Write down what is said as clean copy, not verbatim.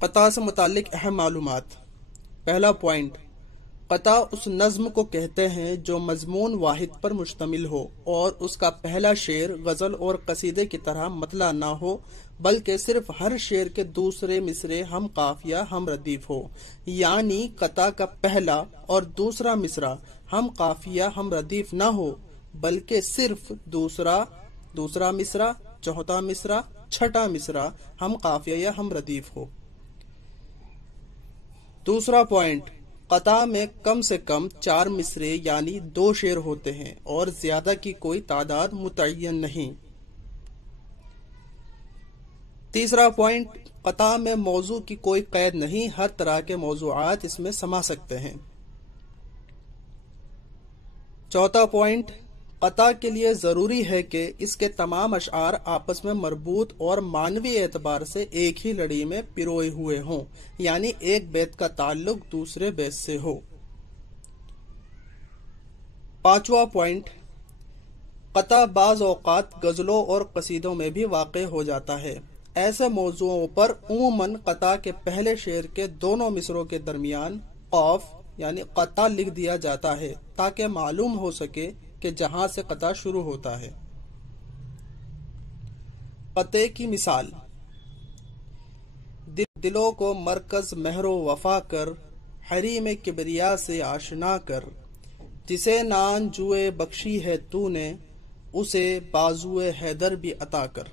قطع سے متعلق اہم معلومات۔ پہلا پوائنٹ، قطع اس نظم کو کہتے ہیں جو مضمون واحد پر مشتمل ہو اور اس کا پہلا شعر غزل اور قصیدے کی طرح مطلع نہ ہو، بلکہ صرف ہر شعر کے دوسرے مصرے ہم قافیہ ہم ردیف ہو۔ یعنی قطع کا پہلا اور دوسرا مصرع ہم قافیہ ہم ردیف نہ ہو، بلکہ صرف دوسرا مصرع، چوتھا مصرع، چھٹا مصرع ہم قافیہ یا ہم ردیف ہو۔ دوسرا پوائنٹ، قطع میں کم سے کم 4 مصرے یعنی 2 شعر ہوتے ہیں اور زیادہ کی کوئی تعداد متعین نہیں۔ تیسرا پوائنٹ، قطع میں موضوع کی کوئی قید نہیں، ہر طرح کے موضوعات اس میں سما سکتے ہیں۔ چوتھا پوائنٹ، قطع کے لیے ضروری ہے کہ اس کے تمام اشعار آپس میں مربوط اور معنوی اعتبار سے ایک ہی لڑی میں پروئے ہوئے ہوں، یعنی ایک بیت کا تعلق دوسرے بیت سے ہو۔ پانچواں پوائنٹ، قطع بعض اوقات غزلوں اور قصیدوں میں بھی واقع ہو جاتا ہے۔ ایسے موضوعوں پر عموماً قطع کے پہلے شعر کے دونوں مصروں کے درمیان قاف یعنی قطع لکھ دیا جاتا ہے تاکہ معلوم ہو سکے کہ جہاں سے قطع شروع ہوتا ہے۔ قطع کی مثال، دلوں کو مرکز مہر و وفا کر، حریم کبریا سے آشنا کر، جسے نان جوئے بخشی ہے تو نے، اسے بازوئے حیدر بھی عطا کر۔